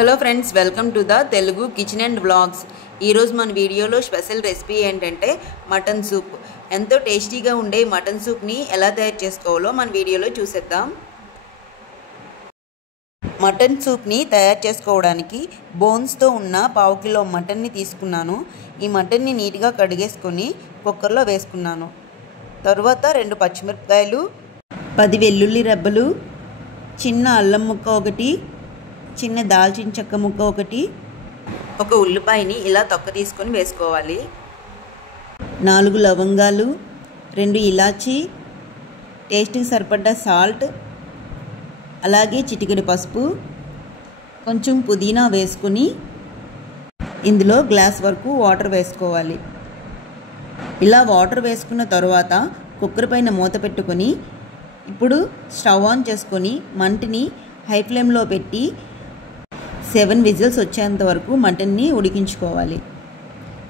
Hello friends, welcome to the Telugu kitchen and vlogs. ఈరోజు మన వీడియోలో స్పెషల్ రెసిపీ ఏంటంటే మటన్ సూప్. ఎంతో టేస్టీగా ఉండే మటన్ సూప్ని ఎలా తయారు చేసుకోవాలో మన వీడియోలో చూసేద్దాం. మటన్ సూప్ని తయారు చేసుకోవడానికి బోన్స్తో ఉన్న 1/2 కిలో మటన్ని తీసుకున్నాను. ఈ మటన్ని నీట్గా కడిగేసుకొని కుక్కర్లో వేసుకున్నాను. తరువాత 2 పచ్చిమిరపకాయలు, 10 వెల్లుల్లి రెబ్బలు, చిన్న అల్లం ముక్క ఒకటి, చిన్న దాల్చిన చెక్క ముక్క ఒకటి, ఒక ఉల్లిపాయని ఇలా తొక్క తీసుకొని వేసుకోవాలి. 4 లవంగాలు, 2 ఇలాచీ, టేస్ట్కి సరిపడ్డ సాల్ట్, అలాగే చిటికెడు పసుపు, కొంచెం పుదీనా వేసుకొని ఇందులో గ్లాస్ వరకు వాటర్ వేసుకోవాలి. ఇలా వాటర్ వేసుకున్న తర్వాత కుక్కర్ పైన మూత పెట్టుకొని ఇప్పుడు స్టవ్ ఆన్ చేసుకొని మంటని హై ఫ్లేమ్లో పెట్టి 7 విజిల్స్ వచ్చేంత వరకు మటన్ని ఉడికించుకోవాలి.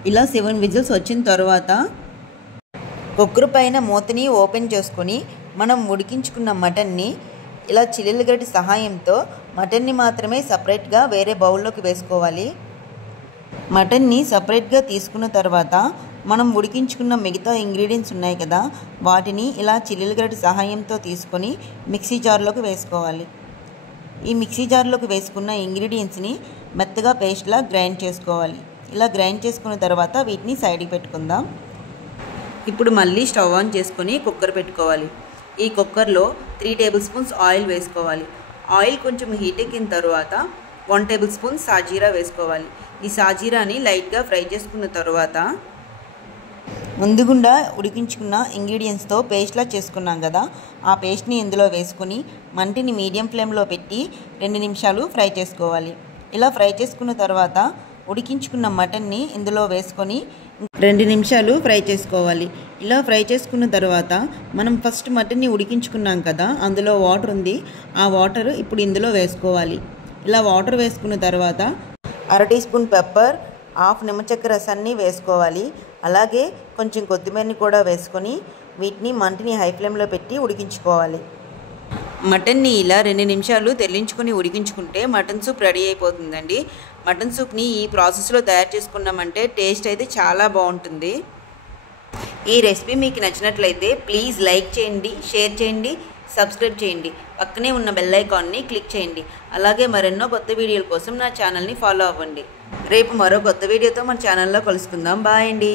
ఇలా 7 విజిల్స్ వచ్చిన తర్వాత కుక్కర్ పైన మూతని ఓపెన్ చేసుకొని మనం ఉడికించుకున్న మటన్ని ఇలా చిల్లుల గడ్డి సహాయంతో మటన్ని మాత్రమే సపరేట్గా వేరే బౌల్లోకి వేసుకోవాలి. మటన్ని సపరేట్గా తీసుకున్న తర్వాత మనం ఉడికించుకున్న మిగతా ఇంగ్రీడియంట్స్ ఉన్నాయి కదా, వాటిని ఇలా చిల్లుల గడ్డి సహాయంతో తీసుకొని మిక్సీ జార్లోకి వేసుకోవాలి. ఈ మిక్సీ జార్లోకి వేసుకున్న ఇంగ్రీడియంట్స్ని మెత్తగా పేస్ట్లా గ్రైండ్ చేసుకోవాలి. ఇలా గ్రైండ్ చేసుకున్న తర్వాత వీటిని సైడ్కి పెట్టుకుందాం. ఇప్పుడు మళ్ళీ స్టవ్ ఆన్ చేసుకొని కుక్కర్ పెట్టుకోవాలి. ఈ కుక్కర్లో 3 టేబుల్ స్పూన్స్ ఆయిల్ వేసుకోవాలి. ఆయిల్ కొంచెం హీట్ ఎక్కిన తర్వాత 1 టేబుల్ స్పూన్ సాజీరా వేసుకోవాలి. ఈ సాజీరాని లైట్గా ఫ్రై చేసుకున్న తర్వాత ముందుగుండా ఉడికించుకున్న ఇంగ్రీడియంట్స్తో పేస్ట్లా చేసుకున్నాం కదా, ఆ పేస్ట్ని ఇందులో వేసుకొని మంటిని మీడియం ఫ్లేమ్లో పెట్టి 2 నిమిషాలు ఫ్రై చేసుకోవాలి. ఇలా ఫ్రై చేసుకున్న తర్వాత ఉడికించుకున్న మటన్ని ఇందులో వేసుకొని 2 నిమిషాలు ఫ్రై చేసుకోవాలి. ఇలా ఫ్రై చేసుకున్న తర్వాత మనం ఫస్ట్ మటన్ని ఉడికించుకున్నాం కదా, అందులో వాటర్ ఉంది, ఆ వాటర్ ఇప్పుడు ఇందులో వేసుకోవాలి. ఇలా వాటర్ వేసుకున్న తర్వాత 1/2 టీ స్పూన్ పెప్పర్, 1/2 నిమ్మచెక్క రసాన్ని వేసుకోవాలి. అలాగే కొంచెం కొత్తిమీరని కూడా వేసుకొని వీటిని మంటని హై ఫ్లేమ్లో పెట్టి ఉడికించుకోవాలి. మటన్ని ఇలా 2 నిమిషాలు తెల్లించుకొని ఉడికించుకుంటే మటన్ సూప్ రెడీ అయిపోతుందండి. మటన్ సూప్ని ఈ ప్రాసెస్లో తయారు చేసుకున్నామంటే టేస్ట్ అయితే చాలా బాగుంటుంది. ఈ రెసిపీ మీకు నచ్చినట్లయితే ప్లీజ్ లైక్ చేయండి, షేర్ చేయండి, సబ్స్క్రైబ్ చేయండి. పక్కనే ఉన్న బెల్ ఐకాన్ని క్లిక్ చేయండి. అలాగే మరెన్నో కొత్త వీడియోల కోసం నా ఛానల్ని ఫాలో అవ్వండి. రేపు మరో కొత్త వీడియోతో మన ఛానల్లో కలుసుకుందాం. బాయ్ అండి.